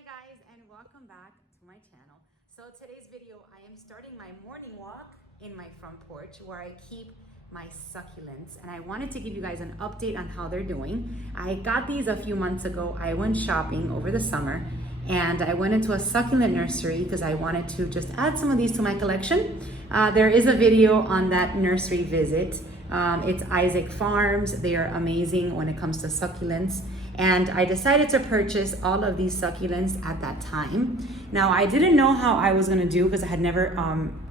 Hi guys, and welcome back to my channel. So today's video, I am starting my morning walk in my front porch where I keep my succulents, and I wanted to give you guys an update on how they're doing. I got these a few months ago. I went shopping over the summer and I went into a succulent nursery because I wanted to just add some of these to my collection. There is a video on that nursery visit. It's Isaac Farms. They are amazing when it comes to succulents. And I decided to purchase all of these succulents at that time. Now, I didn't know how I was gonna do because I had never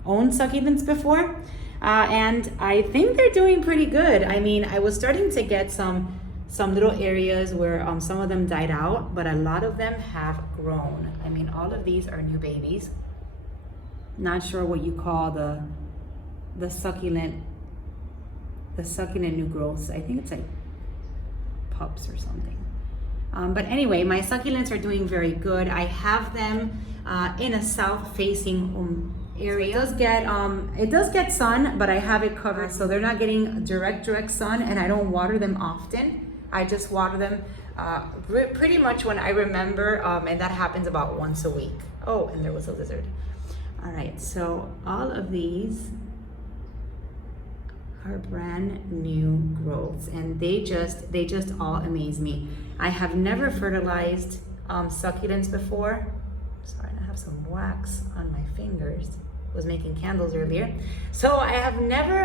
owned succulents before. And I think they're doing pretty good. I mean, I was starting to get some little areas where some of them died out, but a lot of them have grown. I mean, all of these are new babies. Not sure what you call the succulent new growths. I think it's like pups or something. But anyway, my succulents are doing very good. I have them in a south-facing area. It does get sun, but I have it covered so they're not getting direct sun, and I don't water them often. I just water them pretty much when I remember, and that happens about once a week. Oh, and there was a lizard. All right, so all of these are brand new growths, and they just all amaze me. I have never fertilized succulents before. Sorry, I have some wax on my fingers. Was making candles earlier. So I have never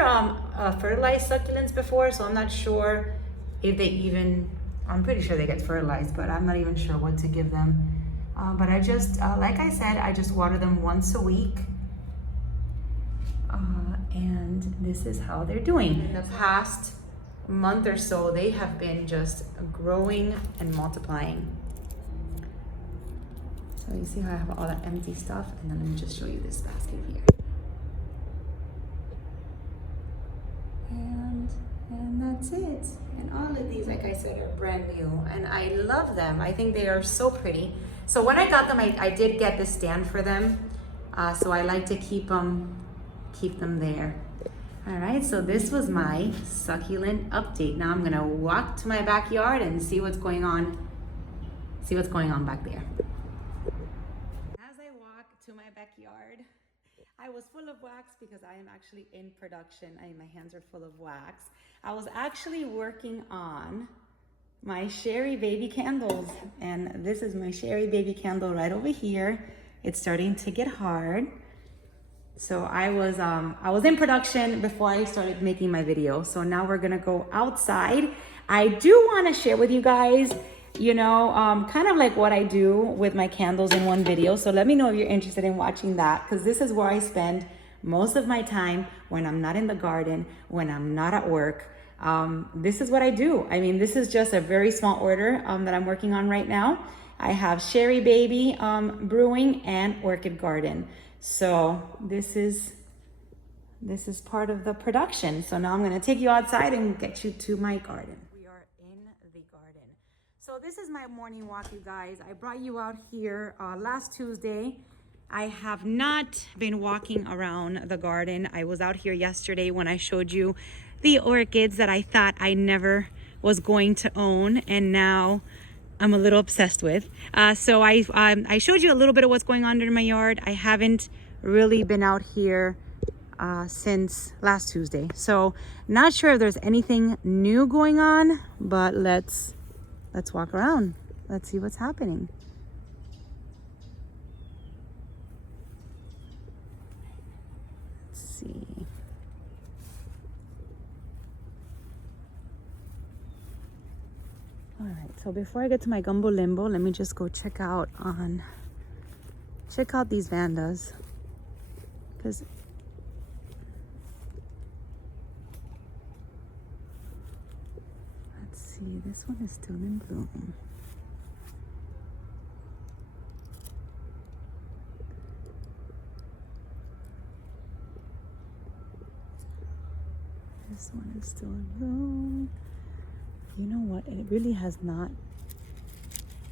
fertilized succulents before, so I'm not sure if they even, I'm pretty sure they get fertilized, but I'm not even sure what to give them. But I just, like I said, I just water them once a week. And this is how they're doing. In the past month or so, they have been just growing and multiplying. So you see how I have all that empty stuff? And then let me just show you this basket here. And that's it. And all of these, like I said, are brand new. And I love them. I think they are so pretty. So when I got them, I did get the stand for them. So I like to keep them there. All right, so this was my succulent update. Now I'm gonna walk to my backyard and see what's going on back there. As I walk to my backyard, I was full of wax because I am actually in production. My hands are full of wax. I was actually working on my Sherry baby candles, and this is my Sherry baby candle right over here. It's starting to get hard. So I was in production before I started making my video. So now we're gonna go outside. I do want to share with you guys, you know, kind of like what I do with my candles in one video. So let me know if you're interested in watching that, because this is where I spend most of my time when I'm not in the garden, when I'm not at work. This is what I do. I mean, this is just a very small order that I'm working on right now. I have Sherry Baby brewing and Orchid Garden. So this is part of the production. So now I'm gonna take you outside and get you to my garden. We are in the garden. So this is my morning walk, you guys. I brought you out here last Tuesday. I have not been walking around the garden. I was out here yesterday when I showed you the orchids that I thought I never was going to own, and now I'm a little obsessed with. So I showed you a little bit of what's going on in my yard. I haven't really been out here since last Tuesday. So not sure if there's anything new going on, but let's walk around. Let's see what's happening. Let's see. All right, so before I get to my gumbo limbo, let me just go check out these vandas, because let's see, this one is still in bloom. This one is still in bloom. You know what? It really has not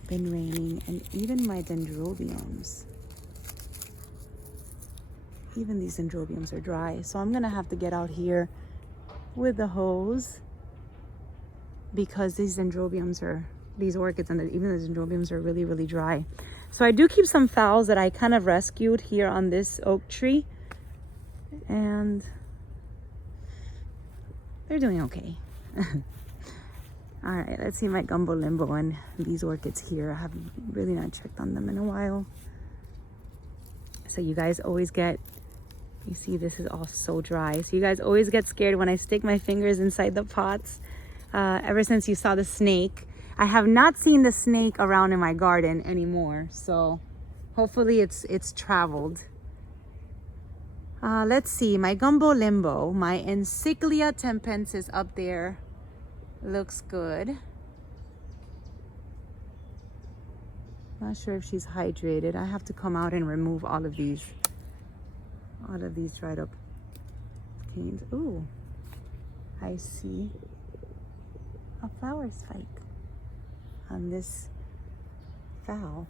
been raining, and even my dendrobiums, even these dendrobiums are dry. So I'm gonna have to get out here with the hose because these dendrobiums are these orchids and even the dendrobiums are really, really dry. So I do keep some phals that I kind of rescued here on this oak tree, and they're doing okay. All right, let's see my gumbo limbo and these orchids here. I have really not checked on them in a while. So you guys always get, you see this is all so dry. So you guys always get scared when I stick my fingers inside the pots. Ever since you saw the snake, I have not seen the snake around in my garden anymore. So hopefully it's traveled. Let's see, my gumbo limbo, my Encyclia tempensis up there looks good. Not sure if she's hydrated. I have to come out and remove all of these dried up canes. Ooh, I see a flower spike on this phal.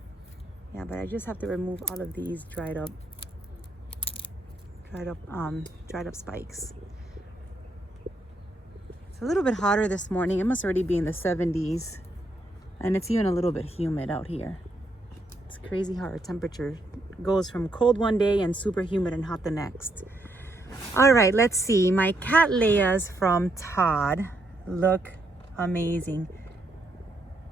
Yeah, but I just have to remove all of these dried up spikes. It's a little bit hotter this morning. It must already be in the 70s, and it's even a little bit humid out here. It's crazy how our temperature goes from cold one day and super humid and hot the next. All right, let's see. My cattleyas from Todd look amazing.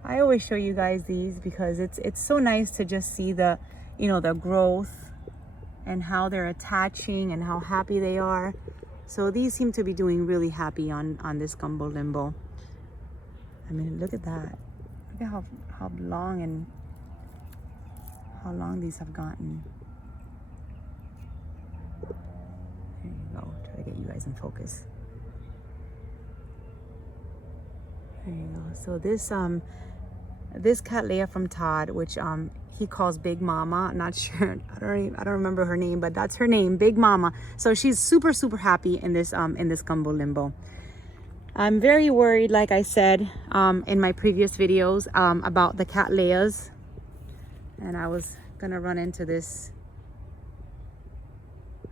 I always show you guys these because it's so nice to just see the, you know, the growth and how they're attaching and how happy they are. So these seem to be doing really happy on this gumbo limbo. I mean, look at that. Look at how long these have gotten. There you go. Try to get you guys in focus. There you go. So this cattleya from Todd, which he calls Big Mama. I'm not sure. I don't remember her name, but that's her name, Big Mama. So she's super, super happy in this gumbo limbo. I'm very worried, like I said in my previous videos, about the cattleyas. And I was gonna run into this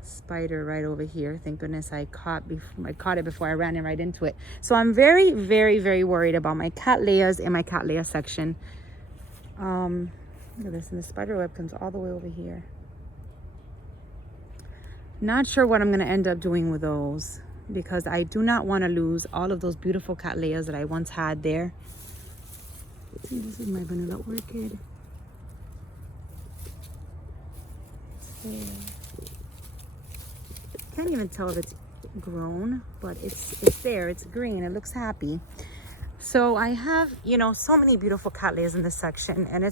spider right over here. Thank goodness I caught it before I ran right into it. So I'm very, very, very worried about my cattleyas in my cattleya section. Look at this, and the spider web comes all the way over here. Not sure what I'm gonna end up doing with those, because I do not want to lose all of those beautiful cattleyas that I once had there. See, this is my vanilla orchid. Can't even tell if it's grown, but it's there. It's green. It looks happy. So I have, you know, so many beautiful cattleyas in this section, and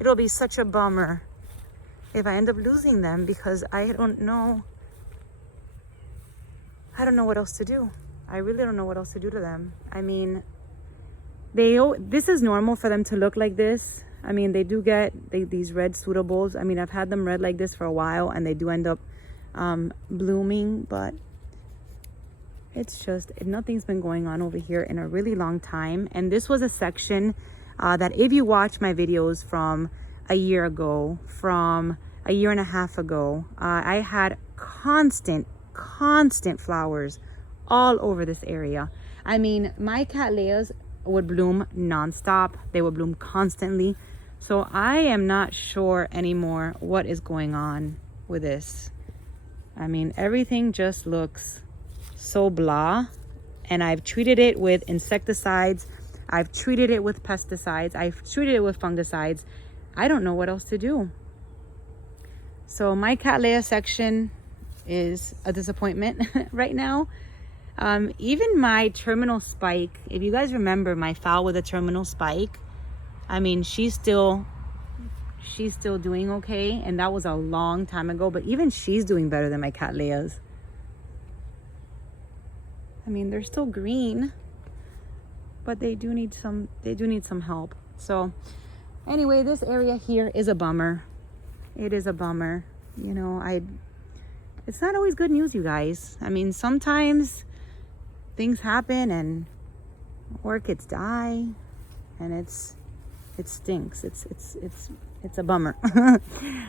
it'll be such a bummer if I end up losing them, because I don't know what else to do. I really don't know what else to do to them. I mean, this is normal for them to look like this. I mean, they do get these red pseudoballs. I mean, I've had them red like this for a while, and they do end up blooming, but it's just, nothing's been going on over here in a really long time. And this was a section that if you watch my videos from a year ago, from a year and a half ago, I had constant flowers all over this area. I mean, my cattleyas would bloom nonstop. They would bloom constantly. So I am not sure anymore what is going on with this. I mean, everything just looks so blah. And I've treated it with insecticides. I've treated it with pesticides. I've treated it with fungicides. I don't know what else to do. So my cattleya section is a disappointment right now. Even my terminal spike, if you guys remember my phal with a terminal spike, I mean, she's still doing okay, and that was a long time ago, but even she's doing better than my cattleyas. I mean, they're still green, but they do need some help. So anyway, this area here is a bummer. It is a bummer. You know, it's not always good news, you guys. I mean, sometimes things happen and orchids die, and it stinks. It's a bummer.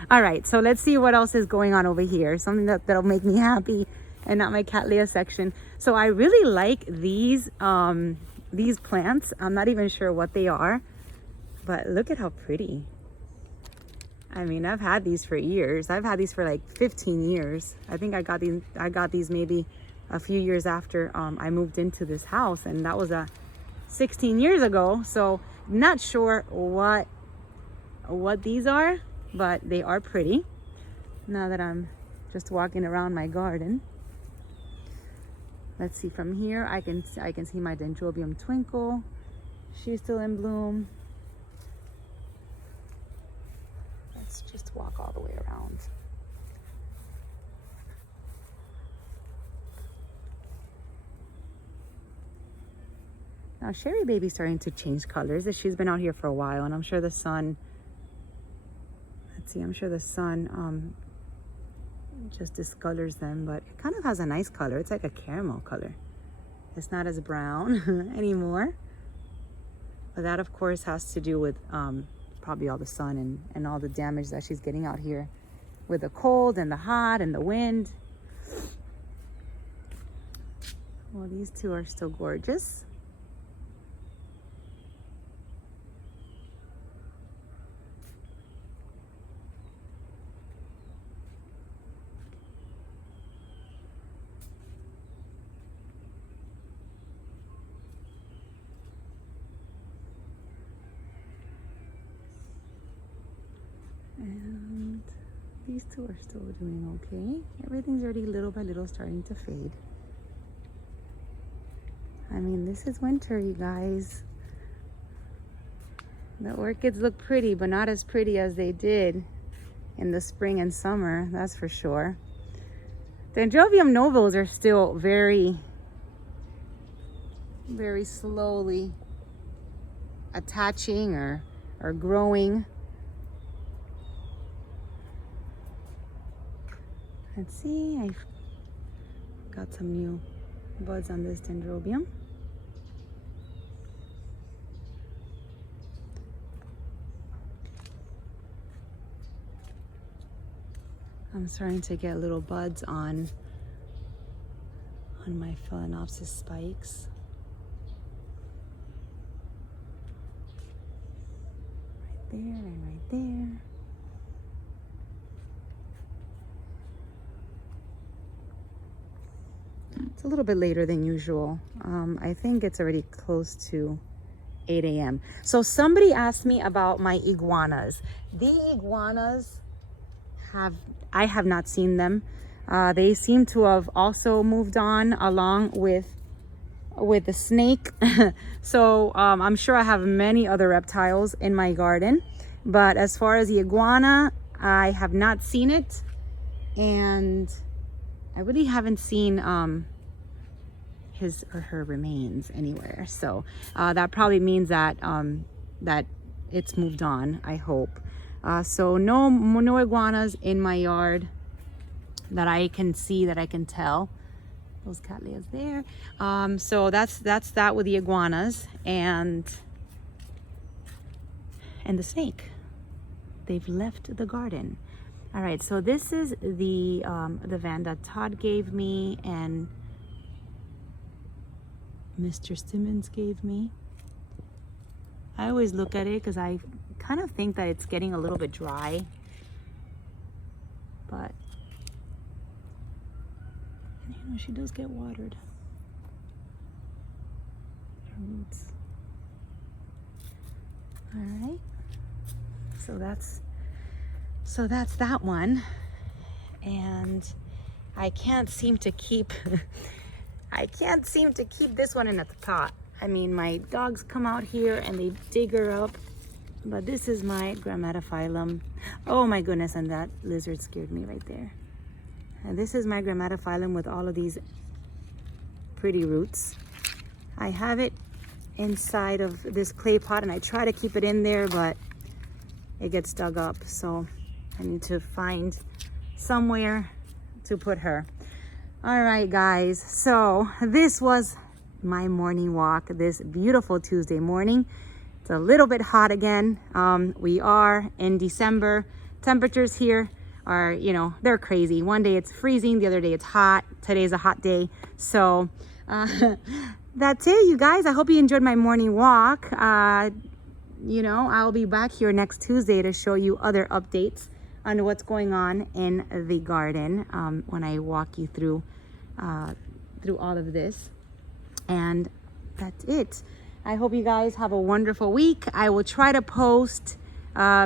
All right, so let's see what else is going on over here. Something that'll make me happy and not my cattleya section. So I really like these these plants. I'm not even sure what they are, but look at how pretty. I mean, I've had these for years. I've had these for like 15 years. I think I got these maybe a few years after I moved into this house, and that was 16 years ago. So not sure what these are, but they are pretty. Now that I'm just walking around my garden. Let's see, from here I can see my Dendrobium Twinkle. She's still in bloom. Let's just walk all the way around. Now Sherry Baby's starting to change colors. She's been out here for a while, and I'm sure the sun, let's see, I'm sure the sun just discolors them, but it kind of has a nice color. It's like a caramel color. It's not as brown anymore. But that of course has to do with probably all the sun and all the damage that she's getting out here with the cold and the hot and the wind. Well, these two are still gorgeous. And these two are still doing okay. Everything's already little by little starting to fade. I mean, this is winter, you guys. The orchids look pretty, but not as pretty as they did in the spring and summer, that's for sure. Dendrobium novels are still very, very slowly attaching or growing. Let's see, I've got some new buds on this Dendrobium. I'm starting to get little buds on my Phalaenopsis spikes. Right there and right there. It's a little bit later than usual. I think it's already close to 8 a.m. So somebody asked me about my iguanas. The iguanas I have not seen them. They seem to have also moved on along with the snake. So I'm sure I have many other reptiles in my garden. But as far as the iguana, I have not seen it. And I really haven't seen his or her remains anywhere. So that probably means that that it's moved on, I hope. So no iguanas in my yard that I can see, that I can tell. Those cattleyas there. So that's that with the iguanas and the snake. They've left the garden. All right, so this is the van that Todd gave me and Mr. Simmons gave me. I always look at it because I kind of think that it's getting a little bit dry, but you know, she does get watered. Her roots. All right, so that's that one. And I can't seem to keep this one in the pot. I mean, my dogs come out here and they dig her up. But this is my Grammatophyllum. Oh my goodness, and that lizard scared me right there. And this is my Grammatophyllum with all of these pretty roots. I have it inside of this clay pot and I try to keep it in there, but it gets dug up. So I need to find somewhere to put her. All right, guys. So this was my morning walk this beautiful Tuesday morning. It's a little bit hot again. We are in December. Temperatures here are, you know, they're crazy. One day it's freezing, the other day it's hot. Today's a hot day. So that's it, you guys. I hope you enjoyed my morning walk. You know, I'll be back here next Tuesday to show you other updates on what's going on in the garden when I walk you through all of this. And that's it. I hope you guys have a wonderful week. I will try to post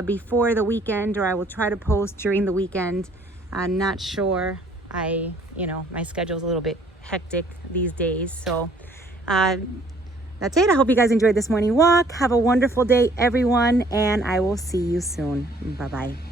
before the weekend, or I will try to post during the weekend. I'm not sure. You know, my schedule's a little bit hectic these days. So that's it. I hope you guys enjoyed this morning walk. Have a wonderful day, everyone, and I will see you soon. Bye-bye.